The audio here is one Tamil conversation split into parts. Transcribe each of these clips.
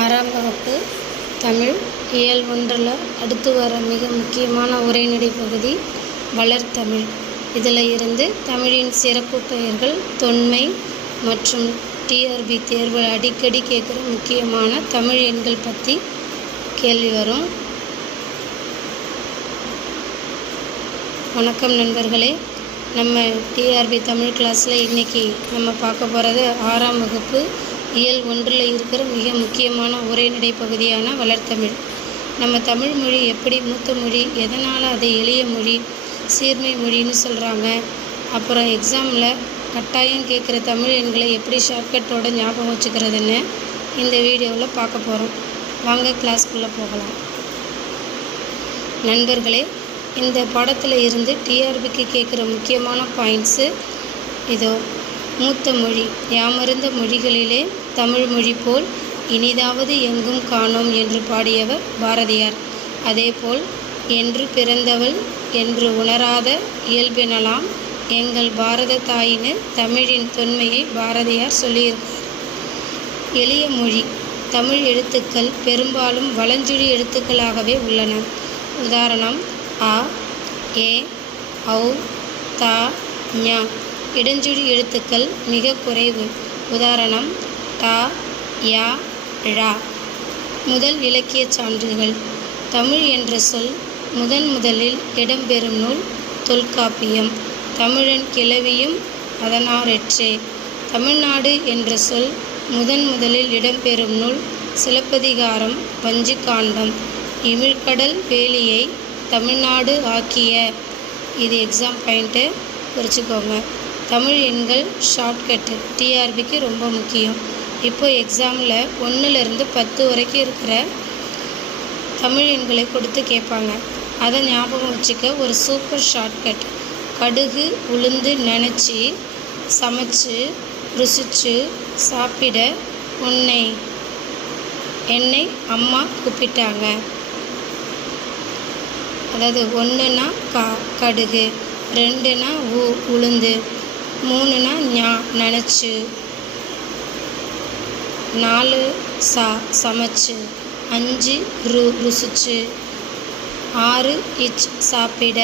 ஆறாம் வகுப்பு தமிழ் இயல் 1ல் அடுத்து வர மிக முக்கியமான உரைநடை பகுதி வளர்தமிழ். இதில் இருந்து தமிழின் சிறப்பு பெயர்கள், தொன்மை மற்றும் டிஆர்பி தேர்வில் அடிக்கடி கேட்குற முக்கியமான தமிழ் எண்கள் பற்றி கேள்வி வரும். வணக்கம் நண்பர்களே, நம்ம டிஆர்பி தமிழ் கிளாஸில் இன்றைக்கி நம்ம பார்க்க போகிறது 6ஆம் வகுப்பு இயல் 1ல் இருக்கிற மிக முக்கியமான உரைநடை பகுதியான வளர்தமிழ். நம்ம தமிழ் மொழி எப்படி மூத்த மொழி, எதனால் அதை எளிய மொழி, சீர்மை மொழின்னு சொல்கிறாங்க, அப்புறம் எக்ஸாமில் கட்டாயம் கேட்குற தமிழ் எண்களை எப்படி ஷார்ட்கட்டோட ஞாபகம் வச்சுக்கிறதுன்னு இந்த வீடியோவில் பார்க்க போகிறோம். வாங்க கிளாஸ்க்குள்ளே போகலாம். நண்பர்களே, இந்த பாடத்தில் இருந்து டிஆர்பிக்கு கேட்குற முக்கியமான பாயிண்ட்ஸு இதோ. மூத்த மொழி. யாமறிந்த மொழிகளிலே தமிழ் மொழி போல் இனிதாவது எங்கும் காணோம் என்று பாடியவர் பாரதியார். அதேபோல் என்று பிறந்தவள் என்று உணராத இயல்பினலாம் எங்கள் பாரத தாயின்னு தமிழின் தொன்மையை பாரதியார் சொல்லியிருக்கார். எளிய மொழி. தமிழ் எழுத்துக்கள் பெரும்பாலும் வலஞ்சுழி எழுத்துக்களாகவே உள்ளன. உதாரணம் அ, ஏ, ஔ, த, ஞ. இடஞ்சுழி எழுத்துக்கள் மிக குறைவு. உதாரணம் ட, ய, ழ. முதல் இலக்கிய சான்றுகள். தமிழ் என்ற சொல் முதலில் இடம்பெறும் நூல் தொல்காப்பியம். தமிழன் கிளவியும் அதனாரெற்றே. தமிழ்நாடு என்ற சொல் முதலில் இடம்பெறும் நூல் சிலப்பதிகாரம், வஞ்சிக்காண்டம். இமிழ்கடல் வேலியை தமிழ்நாடு ஆக்கிய. இது எக்ஸாம் பாயிண்ட்டு, குறிச்சிக்கோங்க. தமிழ் எண்கள் ஷார்ட்கட்டு டிஆர்பிக்கு ரொம்ப முக்கியம். இப்போ எக்ஸாமில் 1லேருந்து 10 வரைக்கும் இருக்கிற தமிழ் எண்களை கொடுத்து கேட்பாங்க. அதை ஞாபகம் வச்சுக்க ஒரு சூப்பர் ஷார்ட்கட். கடுகு உளுந்து நினச்சி சமைச்சு ருசிச்சு சாப்பிட என்னை அம்மா கூப்பிட்டாங்க. அதாவது 1னா கடுகு, 2னா உளுந்து, 3னா நினச்சி, 4 சமைச்சு, 5 ருசிச்சு, 6 சாப்பிட,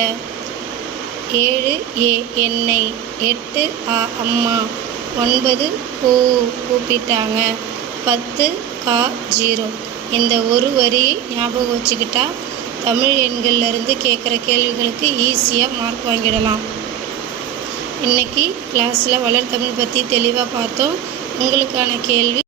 7 என்னை, 8 அம்மா, 9 கூப்பிட்டாங்க, 10 0. இந்த ஒரு வரியை ஞாபகம் வச்சுக்கிட்டா தமிழ் எண்கள்லேருந்து கேட்குற கேள்விகளுக்கு ஈஸியாக மார்க் வாங்கிடலாம். இன்றைக்கி கிளாஸில் வளர்தமிழ் பற்றி தெளிவாக பார்த்தோம். உங்களுக்கான கேள்வி